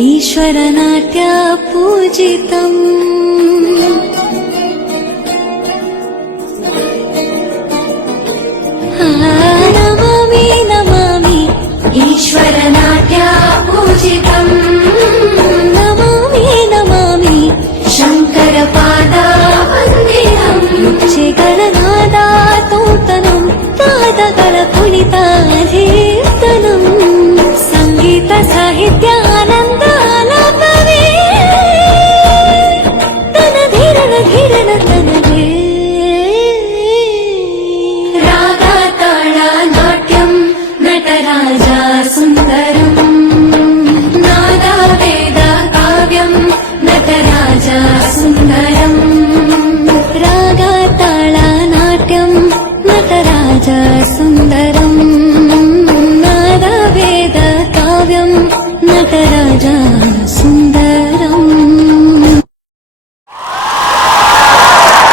ईश्वरनाट्य पूजितम् नमामि नमामि ईश्वरनाट्य पूजितम् नमामि नमामि शङ्करपादा वन्दितम् युक्षिगणनादा तोतनं पादकर कुणिताधीर्तनम् संगीत साहित्य आनन्दालापवे तन धीरण धीरण तनगे रागा ताळा नाट्यं नटराजा सुन्दरम् नादा वेद काव्यं नटराजा सुन्दरम् रागा ताळा नाट्यं नटराजा सुन्दरम्